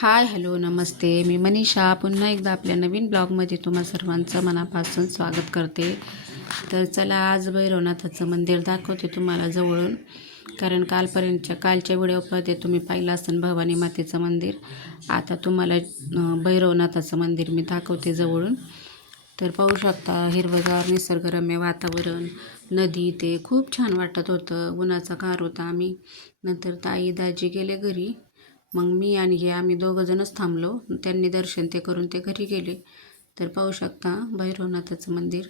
Hi hello नमस्ते. मी मनीषा पुन्हा एकदा आपल्या नवीन ब्लॉगमध्ये तुम्हा सर्वांचं मनापासून स्वागत करते. तर चला आज भैरवनाथाचं मंदिर दाखवते तुम्हाला जवळून, कारण कालच्या व्हिडिओमध्ये तुम्ही पाहिलं असेल भवानी मातेचं मंदिर. आता तुम्हाला भैरवनाथाचं मंदिर मी दाखवते जवळून. तर पाहू शकता हिरवंगार निसर्गरम्य वातावरण, नदी, ते खूप छान वाटत होतं. उन्हाचा कार होता. आम्ही नंतर ताई दाजी गेले घरी, मग मी आणि हे आम्ही दोघंजणच थांबलो. त्यांनी दर्शन ते करून ते घरी गेले. तर पाहू शकता भैरवनाथाचं मंदिर,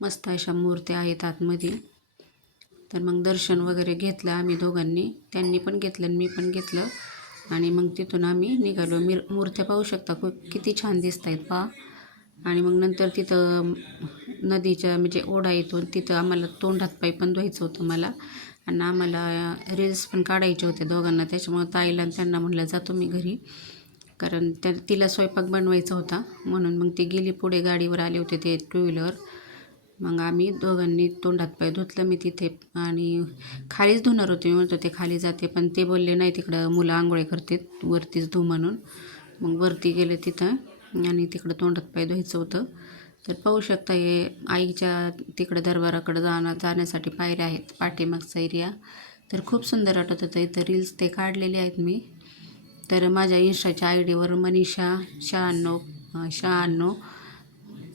मस्त अशा मूर्त्या आहेत आतमध्ये. तर मग दर्शन वगैरे घेतलं आम्ही दोघांनी, त्यांनी पण घेतलं आणि मी पण घेतलं. आणि मग तिथून आम्ही निघालो. मूर्त्या पाहू शकता किती छान दिसत आहेत पहा. आणि मग नंतर तिथं नदीच्या म्हणजे ओढा येतो, तिथं आम्हाला तोंड हातपाय पण धुवायचं होतं मला, आणि आम्हाला रील्स पण काढायचे होते दोघांना. त्याच्यामुळं ताईला आणि त्यांना म्हटलं जातो मी घरी, कारण तिला स्वयंपाक बनवायचा होता म्हणून. मग ती गेली पुढे, गाडीवर आले होते ते टू व्हीलर. मग आम्ही दोघांनी तोंड हातपाय धुतलं मी तिथे, आणि खालीच धुणार होते. मी म्हणतो ते खाली जाते, पण ते बोलले नाही तिकडं मुलं आंघोळे करतात, वरतीच धु म्हणून. मग वरती गेले तिथं आणि तिकडं तोंड हातपाय धुवायचं होतं. तर पाहू शकता हे आईच्या तिकडं दरबाराकडं जाण्यासाठी पायऱ्या आहेत, पाठीमागचा एरिया. तर खूप सुंदर वाटत होतं. इथं रील्स ते काढलेले आहेत मी. तर माझ्या इंस्टाच्या आय डीवर मनीषा 96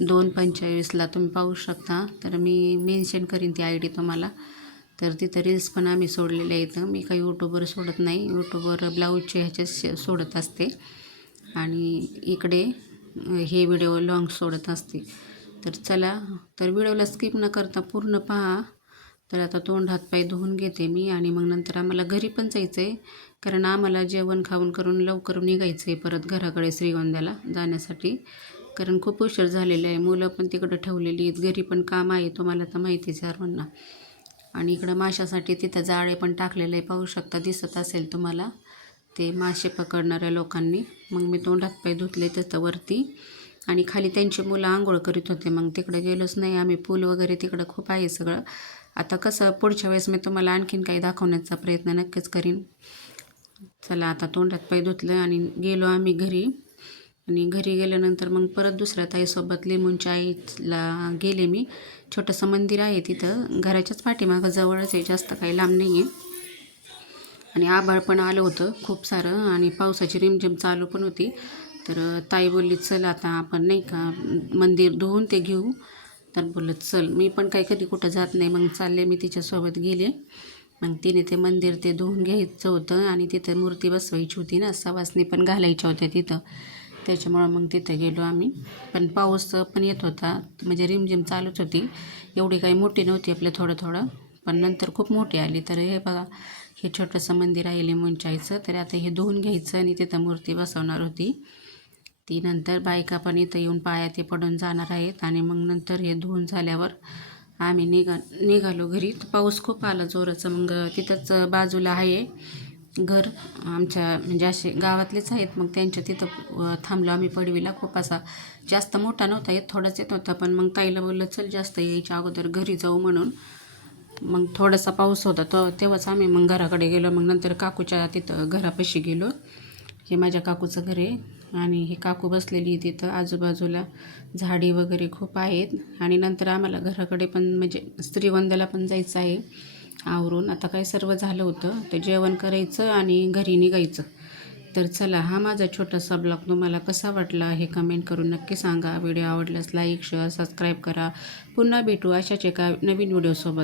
225ला तुम्ही पाहू शकता. तर मी मेन्शन करीन ती आय डी तुम्हाला. तर तिथं रील्स पण आम्ही सोडलेले आहेत. मी काही यूट्यूबवर सोडत नाही, यूट्यूबवर ब्लाऊजचे ह्याचे सोडत असते, आणि इकडे हे व्हिडिओ लॉंग सोडत असते. तर चला, तर व्हिडिओला स्किप न करता पूर्ण पहा. तर आता तोंड हातपाय धुवून घेते मी, आणि मग नंतर आम्हाला घरी पण जायचं आहे, कारण आम्हाला जेवण खाऊन करून लवकर निघायचं आहे परत घराकडे श्रीगोंद्याला जाण्यासाठी, कारण खूप उशीर झालेला आहे. मुलं पण तिकडं ठेवलेली आहेत, घरी पण काम आहे तुम्हाला तर माहितीच आहे सर्वांना. आणि इकडं माशासाठी तिथं जाळे पण टाकलेलं आहे, पाहू शकता, दिसत असेल तुम्हाला ते मासे पकडणाऱ्या लोकांनी. मग मी तोंड हातपाय धुतले तिथं वरती, आणि खाली त्यांची मुलं आंघोळ करीत होते. मग तिकडे गेलोच नाही आम्ही. पूल वगैरे तिकडं खूप आहे सगळं. आता कसं पुढच्या वेळेस मी तुम्हाला आणखीन काही दाखवण्याचा प्रयत्न नक्कीच करीन. चला, आता तोंड हातपाय धुतलं आणि गेलो आम्ही घरी. आणि घरी गेल्यानंतर मग परत दुसऱ्या ताईसोबत लिंबूंच्या आईला गेले मी. छोटंसं मंदिर आहे तिथं, घराच्याच पाठीमागं जवळच आहे, जास्त काही लांब नाही आहे. आणि आभाळ पण आलं होतं खूप सारं, आणि पावसाची रिमझिम चालू पण होती. तर ताई बोलली चल आता आपण नाही का मंदिर धुवून ते घेऊ. तर बोलत चल, मी पण काही कधी कुठं जात नाही, मग चालले मी तिच्यासोबत गेले. मग तिने ते मंदिर ते धुवून घ्यायचं होतं, आणि तिथं मूर्ती बसवायची होती ना, सवासणी पण घालायच्या होत्या तिथं, त्याच्यामुळं मग तिथं गेलो आम्ही. पण पाऊस पण येत होता, म्हणजे रिमझिम चालूच होती, एवढी काही मोठी नव्हती, आपलं थोडं थोडं, पण नंतर खूप मोठी आली. तर हे बघा, हे छोटंसं मंदिर आहे लिंबूंच्या. तर आता हे धुवून घ्यायचं आणि तिथं मूर्ती बसवणार होती ती. नंतर बायका पण इथं येऊन पाया ते पडून जाणार आहेत, आणि मग नंतर हे धुवून झाल्यावर आम्ही निघालो घरी. पाऊस खूप आला जोराचा. मग तिथंच बाजूला आहे घर आमच्या, म्हणजे असे गावातलेच आहेत, मग त्यांच्या तिथं थांबलो आम्ही पडवीला. खूप असा जास्त मोठा नव्हता येत, थोडाच येत होता, पण मग ताईला बोललं चल जास्त यायच्या अगोदर घरी जाऊ म्हणून. मग थोडासा पाऊस होता तेव्हाच आम्ही मग घराकडे गेलो. मग नंतर काकूच्या तिथं घरापाशी गेलो. हे माझ्या काकूचं घर आहे, आणि हे काकू बसलेली तिथं. आजूबाजूला झाडी वगैरे खूप आहेत. आणि नंतर आम्हाला घराकडे पण म्हणजे श्रीगोंद्याला पण जायचं आहे आवरून. आता काय सर्व झालं होतं, ते जेवण करायचं आणि घरी निघायचं. तर चला, हा माझा छोटासा ब्लॉग तुम्हाला कसा वाटला हे कमेंट करून नक्की सांगा. व्हिडिओ आवडल्यास लाईक शेअर सबस्क्राईब करा. पुन्हा भेटू अशाच एका नवीन व्हिडिओसोबत.